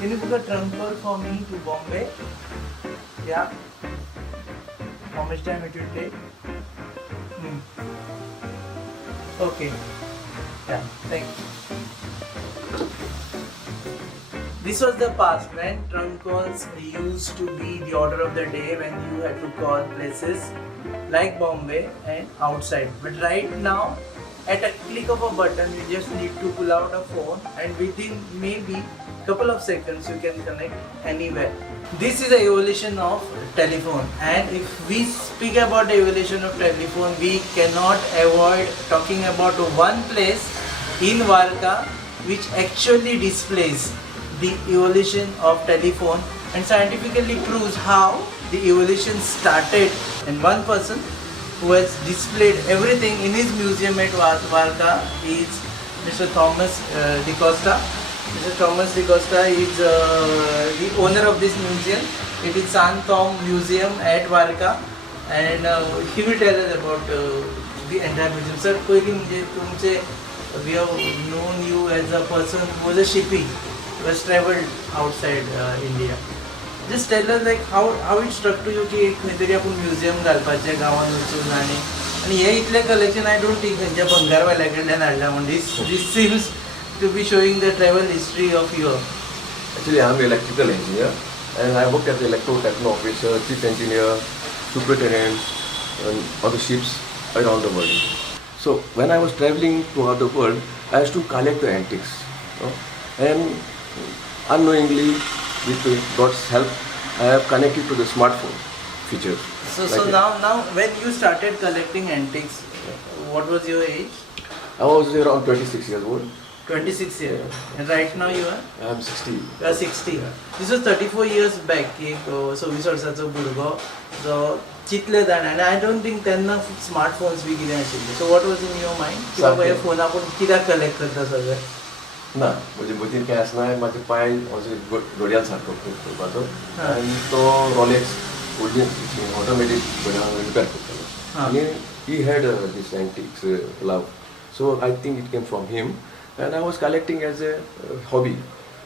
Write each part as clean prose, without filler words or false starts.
Can you book a trunk call for me to Bombay? Yeah. How much time it will take? Okay. Yeah. Thanks. This was the past when trunk calls used to be the order of the day when you had to call places like Bombay and outside. But right now, at a click of a button, you just need to pull out a phone and within maybe couple of seconds you can connect anywhere. This is the evolution of telephone, and if we speak about the evolution of telephone, we cannot avoid talking about one place in Varka which actually displays the evolution of telephone and scientifically proves how the evolution started. And one person who has displayed everything in his museum at Varka is Mr. Thomas DeCosta. Mr. Thomas DeCosta is the owner of this museum. It is Thome Museum at Varka, and he will tell us about the entire museum. Sir, we have known you as a person who was a shipping, who has travelled outside India. Just tell us like how it struck to you की खंयतरी आपण museum घालपाचें गांवांत वचून आणि हे इतलें collection I don't think खंयच्या बंगारवाल्या कडल्यान हाडलां म्हण this seems to be showing the travel history of your. Actually, I am an electrical engineer and I work as an electro-techno officer, chief engineer, superintendent on the ships around the world. So when I was traveling throughout the world, I used to collect the antiques. And unknowingly, with God's help, I have connected to the smartphone features. So now when you started collecting antiques, what was your age? I was around 26 years old. 26 years. And right now you are? I am 60. You are 60. This was 34 years back. एक 26 वर्साचो भुरगो जो चितले जाणा आनी I don't think तेन्ना smartphones B कितें आशिल्ले. So what was in your mind? की बाबा हे फोन आपूण कित्याक कलेक्ट करता सगळे? ना म्हणजे मदीं कांय आसना म्हाजे पांय असो घडयाळ सारको करपाचो आनी तो रॉलेक्स ऑटोमॅटीक घडयाळ रिपेर करतालो आनी he had this antiques love so I think it came from him and I was collecting as a hobby.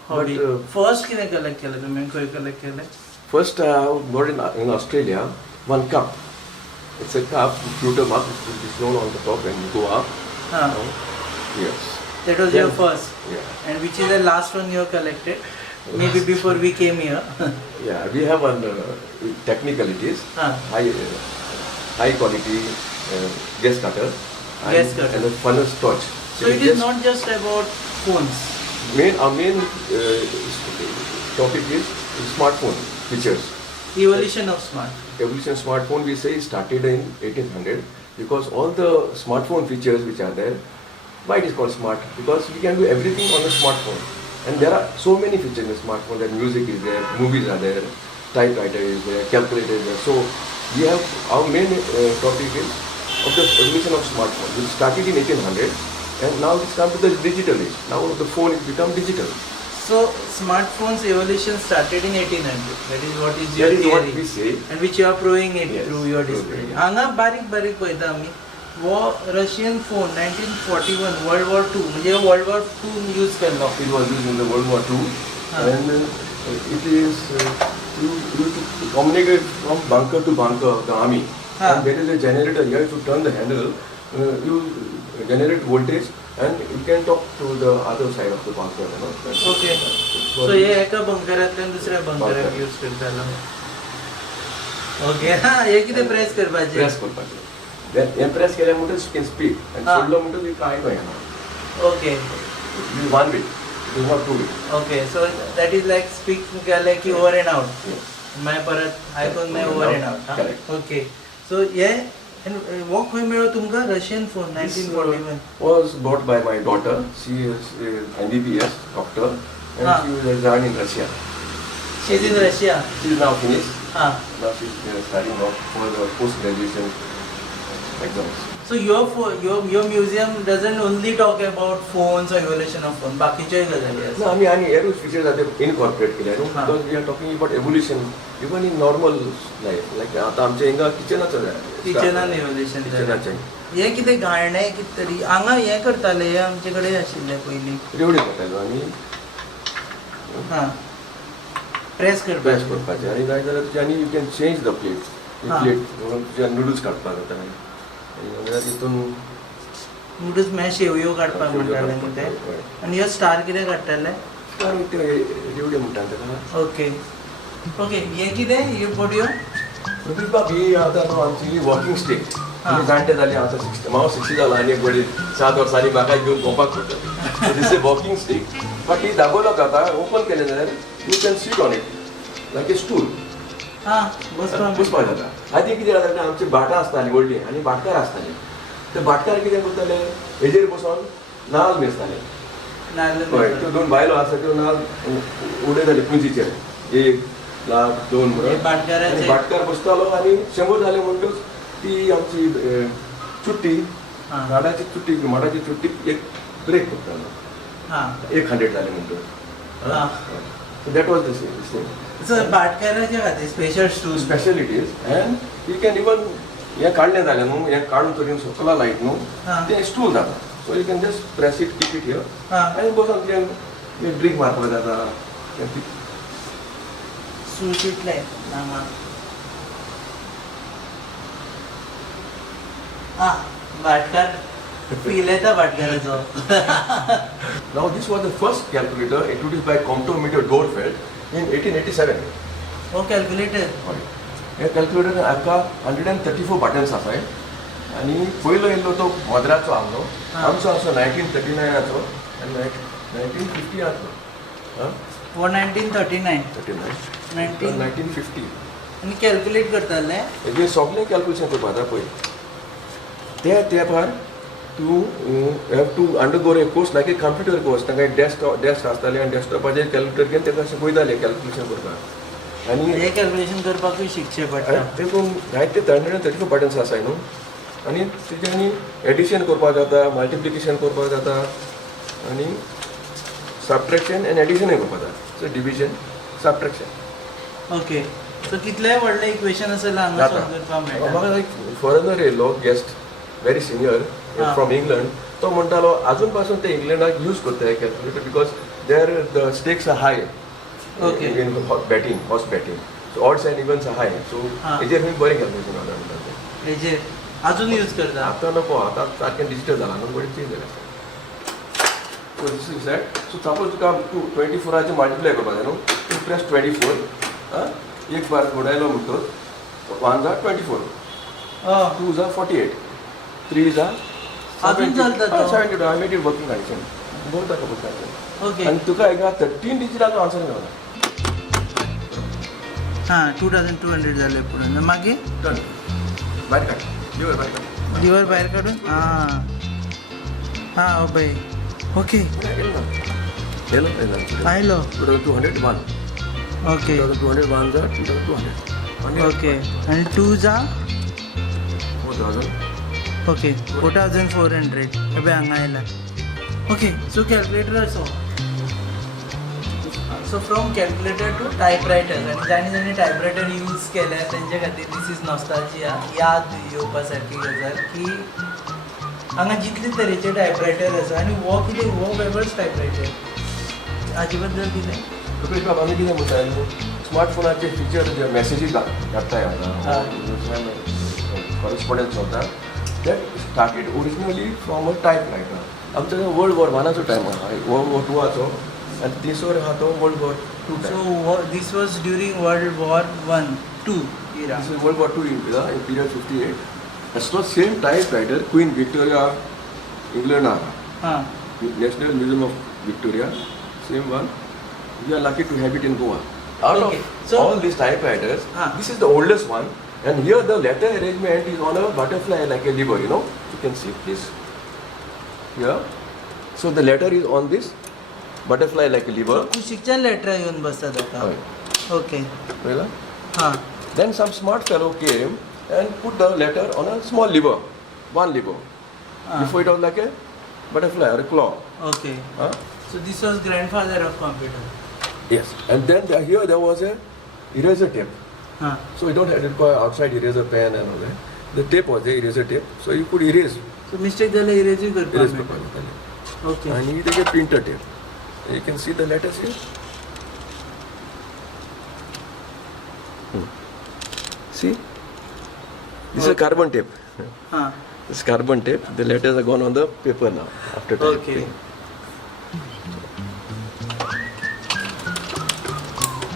But first कितें कलेक्ट केलें तुमी खंय कलेक्ट केलें? First I got in Australia one cup. It's a cup, pewter mug, which is shown on the top when you go up. Yes. That was your first. Yeah. And which is the last one you have collected? Maybe before we came here. Yeah, we have one technical it is high quality gas cutter. And the funnel torch. So it is not just about phones. Our main topic is smartphone features. Evolution of smartphone we say started in 1800 because all the smartphone features which are there, why it is called smart? Because we can do everything on a smartphone. And there are so many features in the smartphone that music is there, movies are there, typewriter is there, calculator is there. So we have our main topic is of the evolution of smartphone, which started in 1800. And now it's come to the digital age. Now the phone has become digital. So smartphones evolution started in 1800. That is what is your theory. What we say. And which you are proving it through your display. हांगा बारीक पळयता आमी वो Russian phone 1941 World War II म्हणजे World War II use केल्लो. It was used in the World War II. And it is used to communicate from bunker to bunker, the army. And there is a generator here to turn the handle. You generate voltage and you can talk to the other side of the bunker. Okay. So हे एका बंकरांतल्यान दुसऱ्या बंकराक use करतालो. Okay. हे कितें press करपाचें? Press करपाचें. Then press केल्या म्हणटच you can speak and सोडलो म्हणटच you काय कळना. Okay. You one bit. You have two bit. Okay. So that is like speak केले की over and out. मागीर परत आयकून मागीर over and out. Correct. Okay. So yeah. And what खंय मेळ्ळो तुमकां Russian phone 1941? Was bought by my daughter. She is MBBS doctor and she was learned in Russia. She is in Russia. She is now finished. Now she is studying for the post graduation exams. So your museum doesn't only talk about phones or evolution of phone. बाकीच्याय गजाली आसा. No, आमी आनी हेरूच features are incorporate केल्या न्हू because we are talking about evolution even in normal life. Like आतां आमच्या हिंगा किचनाचो जाय. किचनान evolution किचनाचें. हे कितें गाळणे कितें तरी हांगा हे करताले हे आमचे कडेन आशिल्ले पयलीं. रेवडी करतालो आमी. प्रेस प्रेस करपाचें. करपाचें आनी जाय जाल्यार तुज्यांनी you can change the plate. हां. प्लेट म्हणून तुज्या नूडल्स काडपाक जाता आनी जाल्यार तितून नूडल्स म्हळ्यार शेवयो काडपाक म्हणटाले न्ही ते. आनी ह्यो स्टार कितें काडटाले? रेवड्यो म्हणटात ताका. Okay okay. हे कितें ही बडयो? रुपीज बाब ही आतां न्हू आमची वॉकिंग स्टीक. आमी जाणटे जाली आतां 60 हांव 60 जाला आनी एक बडी 7 वर्सांनी म्हाका घेवन भोंवपाक पडटा. This a walking stick. But ही दाखोवलो जाता ओपन केलें जाल्यार you can sit on it like a stool. हां बसपाक जाता. आदी कितें जाता आमची भाटां आसतालीं व्हडलीं आनी भाटकार आसतालीं. ते भाटकार कितें करताले हेजेर बसोन नाल्ल मेजताले. हय त्यो 2 बायलो आसा त्यो नाल्ल उडयताले पुंजीचेर 1 लाख 2 म्हणून. भाटकाराचे भाटकार बसतालो आनी 100 जाले म्हणटच ती आमची चुट्टी झाडाची चुट्टी माडाची चुट्टी एक ब्रेक करतालो. हां 100 जाले म्हणटच. So that was the same. सो भाटकाराच्या खातीर special stool. Specialities and you can even हे काडलें जालें न्हू हें काडून तरी सकला लायट न्हू तें स्टूल जाता. So you can just press it keep it here आनी बसून तुजें ड्रिंक मारपाक जाता. सुशितले नामा. आं भाटकार फील येता भाटकाराचो. Now this was the first calculator introduced by Comptometer Dorfeld in 1887. हो कॅल्क्युलेटर. ह्या कॅल्क्युलेटरान आमकां 134 बटन्स आसात आनी पयलो येयल्लो तो मद्राचो आमचो आसा 1939 आनी 1950 वो 1939 1950. आनी कॅल्क्युलेट करताले. हेजेर सगळें कॅल्क्युलेशन करपाक जाता पळय. त्या तेंपार तूं have to undergo a course like a computer course. तांकां एक डेस्क आसतालें आनी डेस्कटॉपाचेर कॅल्क्युलेटर घेवन ताका शिकयताले कॅल्क्युलेशन करपाक. आनी हे कॅल्क्युलेशन करपाकूय शिकचें पडटा. देखून जायते 134 बटन्स आसाय न्हू आनी तेच्यांनी एडिशन करपाक जाता मल्टिप्लिकेशन करपाक जाता आनी सबट्रॅक्शन एंड एडिशनूय करपाक जाता. सो डिविजन सबट्रॅक्शन. ओके. सो कितलेय व्हडलें इक्वेशन आसलें हांगा सॉल्व करपाक मेळटा. म्हाका एक फॉरेनर येयल्लो guest very senior from England. तो म्हणटालो आजून पासून ते इंग्लंडाक यूज करता calculator because there the stakes are high. Okay. In betting, horse betting. So odds and evens are high. So हेजेर खंय बरें कॅल्क्युलेशन जाता म्हणटा. हेजेर अजून यूज करता. आतां नको आतां सारकें डिजिटल जाला न्हू बरें चेंज जाला. So this is that. So suppose तुका 24 मल्टिप्लाय करपाक जाय न्हू. यू प्रेस 24 एक बार घोडायलो म्हणटच 1 जा 24 2 जा 48 3 जा अजून चलता तो. 72. I made it working condition both ताका बसता. ओके. आनी तुका एक 13 डिजिटाचो आन्सर मेळना. हां 2200 जाले पुरो. मागीर डन. भायर काड. लिवर भायर काड. लिवर भायर काडून हां पळय. ओके आयलो. 2201. ओके 2201 जा 2200. ओके आनी 2 जा 4000. ओके 4400. हे पळय हांगा आयला. ओके. सो कॅल्क्युलेटर असो. So from calculator to typewriter. आनी जाणी जाणी टायपरायटर यूज केल्या तेंचे खातीर दीस इज नॉस्टॅल्जिया. याद येवपा सारकी गजाल की हांगा जितले तरेचे टायपरायटर आसा आनी हो कितें हो वेगळोच टायपरायटर. हाजे बद्दल कितें रुपेश बाब आमी कितें म्हणटाय न्हू स्मार्टफोनाचे फीचर जे मेसेजीस धाडटाय आतां कॉरेस्पॉन्डन्स चलता that started originally from a typewriter. आमच्या वर्ल्ड वॉर 1 टायम आहा वर्ल्ड वॉर 2 आनी दिसवर आहा तो world war 2 time. So this was during world war 1-2 era. This is World War II in period 58. That's not same typewriter Queen Victoria, England हां National Museum of Victoria, same one. We are lucky to have it in Goa. Out Okay. of So all these typewriters, this is the oldest one, and here the letter arrangement is on a butterfly like a lever. You know, you can see this here. So the letter is on this butterfly like a lever. कुशीकच्या लेटरा येवन बसतात आता. Okay. Really? हां. Then some smart fellow came and put the letter on a small lever, one lever. Before it was like a butterfly or a claw. Okay. So this was grandfather of computer. Yes. And then here there was a eraser tape. So you don't have to require outside eraser pen and all that. The tape was there, eraser tape. So you could erase. So mistake झाले erase Erase करपाक. करपाक. Okay. And you take a printer tape. You can see the letters here. See, this is carbon tape. This is carbon tape. The letters are gone on the paper now after typing. Okay.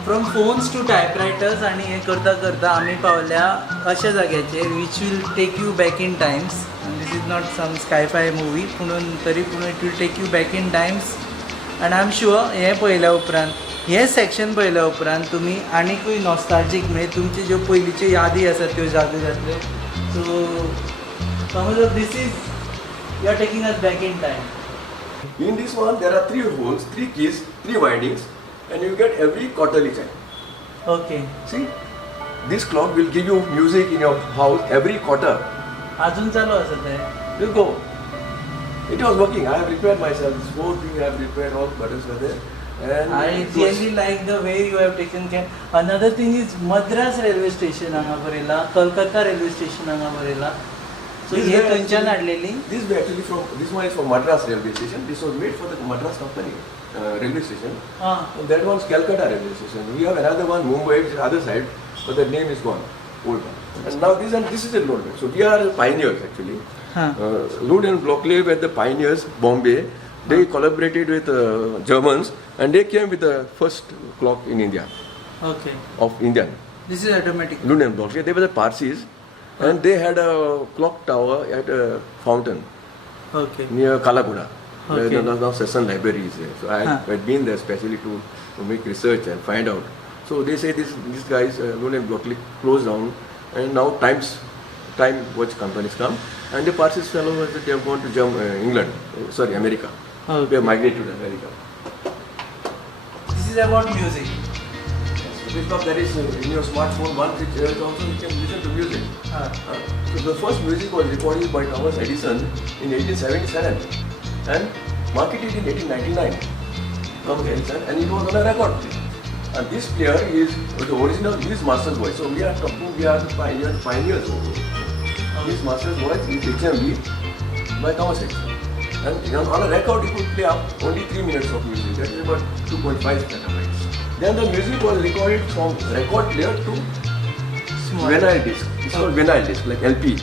From phones to typewriters आणि हे करता करता आम्ही पावल्या अशा जाग्याचेर which will take you back in times. And this is not some sci-fi movie, म्हणून तरी पूण it will take you back in times. And I'm sure हे पळयल्या उपरांत हे सेक्शन पळयल्या उपरांत तुमी आनीकूय नॉस्टॅल्जिक म्हणजे तुमचे ज्यो पयलींच्यो यादी आसात त्यो जाग्यो जातल्यो. सो समज this is you are taking us back in time. In this one, there are 3 holes, 3 keys, 3 windings, and you get every quarterly chime. Okay. See, this clock will give you music in your house every quarter. अजून चालू आसा ते? You go. It was working. I have repaired myself. This whole thing I have repaired. All buttons were there. And I really like the way you have taken care. Another thing is Madras railway station हांगा बरयला, Kolkata railway station हांगा बरयला. So हे खंयच्यान हाडलेली? This is actually from, this one is from Madras railway station. This was made for the Madras company railway station. And that one's Calcutta railway station. We have another one, Mumbai, which is the other side, but the name is gone, old one. And now this is a load. So we are pioneers actually. Load and Blockley were the pioneers, Bombay. They collaborated with Germans and they came with the first clock in India. Okay. Of Indian. This is automatic. Load and Blockley. They were the Parsis. And they had a clock tower at a fountain near Kalaguda, where the now Session Library is there. So I had been there specially to make research and find out. So they say these guys, Lone and Blockley, closed down, and now time watch companies come, and the Parsis fellows they have gone to England, America. They have migrated to America. This is about music. Because there is in your smartphone one feature also you can listen to music. So the first music was recorded by Thomas Edison in 1877 and marketed in 1899. Thomas Edison, and it was on a record player. And this player is the original his master's voice. So we are the pioneers. His master's voice is HMV by Thomas Edison. And on a record you could play up only 3 minutes of music. That is about 2.5 petabytes. Then the music was recorded from record player to vinyl disc. It's called vinyl disc, like LP.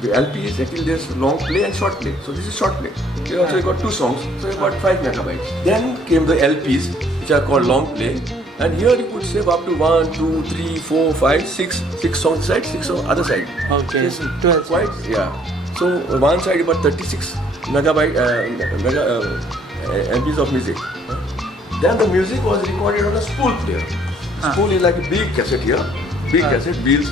The LP is actually there's long play and short play. So this is short play. You also got 2 songs, so about 5 megabytes. Then came the LPs, which are called long play. And here you could save up to 1, 2, 3, 4, 5, 6 songs side, 6 on other side. Okay. Yes, 12 quite, yeah. So one side about 36 megabyte MBs of music. Then the music was recorded on a spool player. Spool is like a big cassette here, big cassette wheels,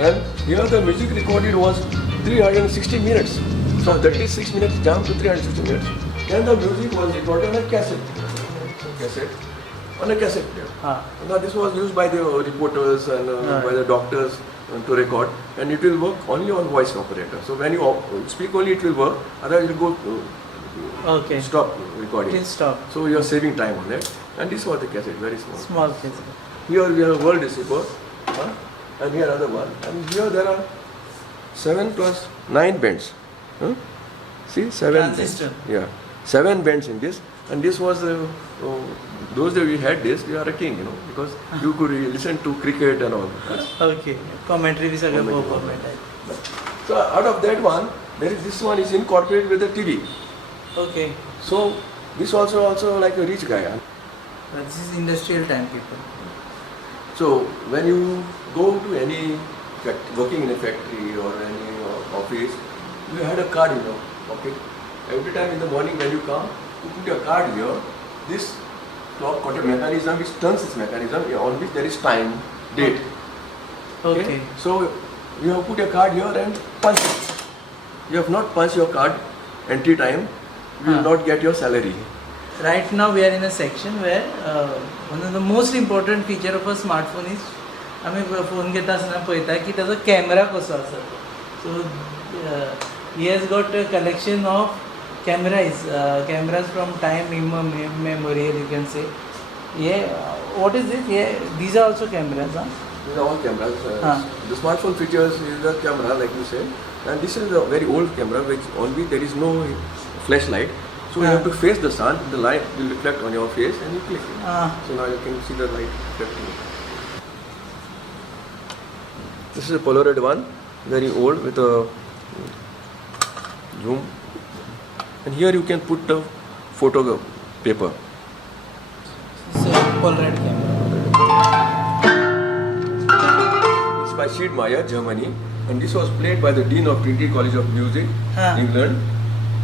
and here the music recorded was 360 minutes. From 36 minutes down to 360 minutes. Then the music was recorded on a cassette. On a cassette player. Now this was used by the reporters and by the doctors to record, and it will work only on voice operator. So when you speak only it will work, otherwise it will go. Stop recording. It will stop. So you are saving time on that. And this was the cassette, very small. Small cassette. Here we have world receiver, and here another one. And here there are 7 plus 9 bands. See, 7. Transistor. Yeah, 7 bands in this. And this was those that we had this. We are a king, because you could listen to cricket and all. Okay. Commentary भी सगळं popular. So out of that one, this one is incorporated with the TV. Okay. So this also like a rich guy. This is industrial timekeeper. So when you go to any working in a factory or any office, you had a card in your pocket. Every time in the morning when you come, you put your card here. This clock got a mechanism which turns this mechanism on which there is time, date. Okay. So you have put your card here and punch it. You have not punched your card, entry time. You will not get your salary. Right now we are in a section where one of the most important feature of a smartphone is आम्ही phone घेता आसतना पळयता की ताजो camera कसो आसा. So he has got a collection of cameras from time immemorial, you can say. What is this? These are also cameras, huh? These are all cameras. The smartphone features is the camera, like you said, and this is a very old camera which only there is no flashlight. So you have to face the sun, the light will reflect on your face and you click it. So now you can see the light reflecting. This is a Polaroid one, very old with a zoom. And here you can put the photo paper. This is a Polaroid camera. It's by Meyer, Germany. And this was played by the Dean of Trinity College of Music, England,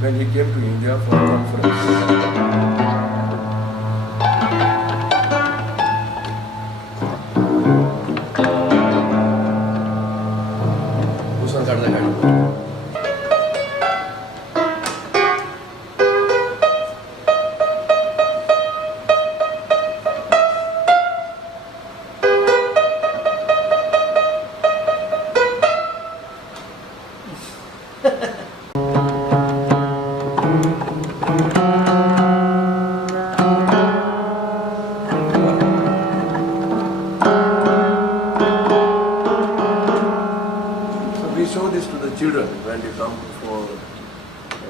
when he came to India for a conference. We show this to the children when they come for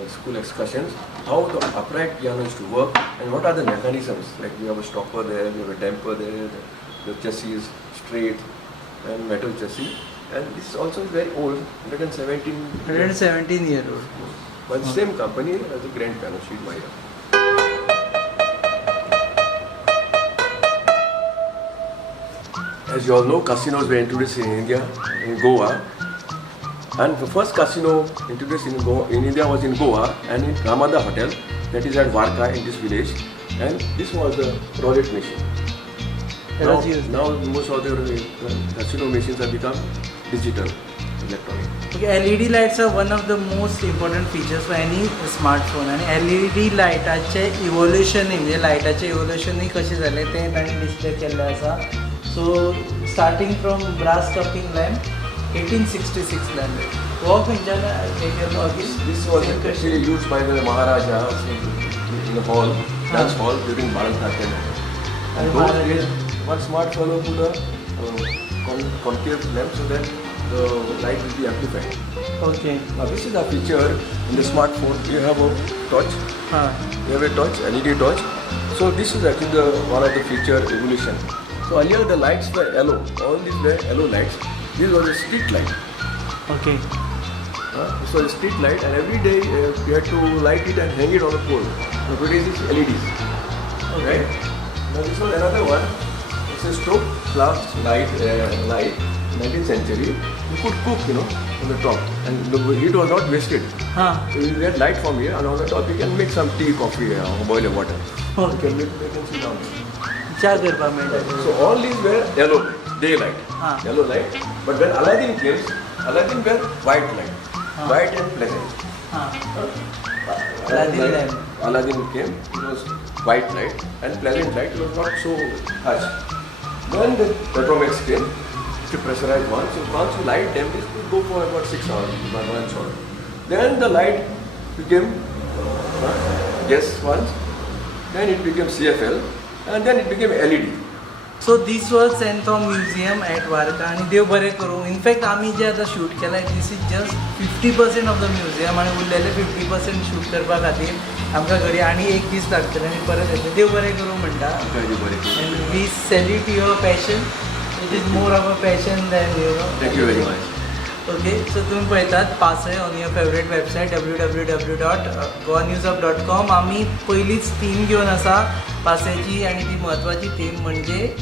school excursions, how the upright piano is to work and what are the mechanisms. Like we have a stopper there, we have a damper there, the chassis is straight and metal chassis. And this is also very old, 117 year old. By the same company as the grand piano, Meyer. As you all know, casinos were introduced in India, in Goa. And the first casino introduced in India was in Goa and in Ramada Hotel, that is at Varka in this village. And this was the roulette machine. Now most of the casino machines have become digital, electronic. Okay, LED lights are one of the most important features for any smartphone. And LED lightaचे evolution म्हणजे लायटाचे evolution कशें जालें तें तांणी display केल्लें आसा. So starting from brass cupping lamp, 1866 lamp. This was actually used by the Maharaja in the hall, dance hall during Bharatnatyam. And those days, one smart fellow put a concave lamp so that the light will be amplified. Okay. Now this is a feature in the smartphone. You have a torch. You have a torch, LED torch. So this is actually one of the feature evolution. So earlier the lights were yellow. All these were yellow lights. This was a street light. Okay. This was a street light, and every day you had to light it and hang it on a pole. Now today this is LEDs. Okay. Right? Now this was another one. It's a strobe glass light, 19th century. You could cook, on the top, and the heat was not wasted. So you get light from here, and on the top you can make some tea, coffee, or boil water. Okay. You can sit down. So all these were yellow daylight, yellow light. But when Aladdin came, Aladdin were white light, white and pleasant. Aladdin came, it was white light and pleasant light. It was not so harsh. Then the Petromax came, to pressurize one. So once you light them, this could go for about 6 hours, 1 hour. Then the light became gas ones. Then it became CFL. And then it became LED. So this was Thome Museum at Varka and देव बरें करूं. In fact आमी जे आतां shoot केलां this is just 50% of the museum आणि उरलेले 50% shoot करपा खातीर आमकां घडी आनी एक दीस लागतले आनी परत येतले. देव बरें करूं म्हणटा. And we salute your passion. It is more of a passion than Thank you very much. Okay, so तुम्ही पळयतात Passay on your favorite website www.goanewsup.com. आमी पयलीच थीम घेवन आसा पासयची आनी ती म्हत्वाची थीम म्हणजे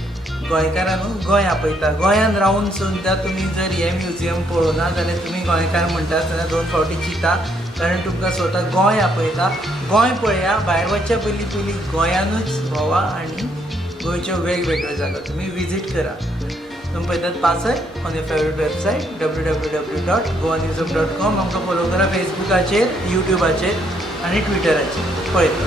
गोंयकारांनू गोंय आपयता. गोंयान रावून सुद्दां तुमी जर हे म्युजियम पळोवना जाल्यार तुमी गोंयकार म्हणटात जाल्यार 2 फावटी चिता, कारण तुमकां स्वता गोंय आपयता. गोंय पळया, भायर वचच्या पयलीं गोंयानूच भोंवा आनी गोंयच्यो वेगवेगळ्यो जागा तुमी विजीट करा. तुम्ही पळयतात Passay on your favourite website www.goanewsup.com. आमकां फॉलो करा फेसबुकाचेर, युट्यूबाचेर आनी ट्विटराचेर. पळयता.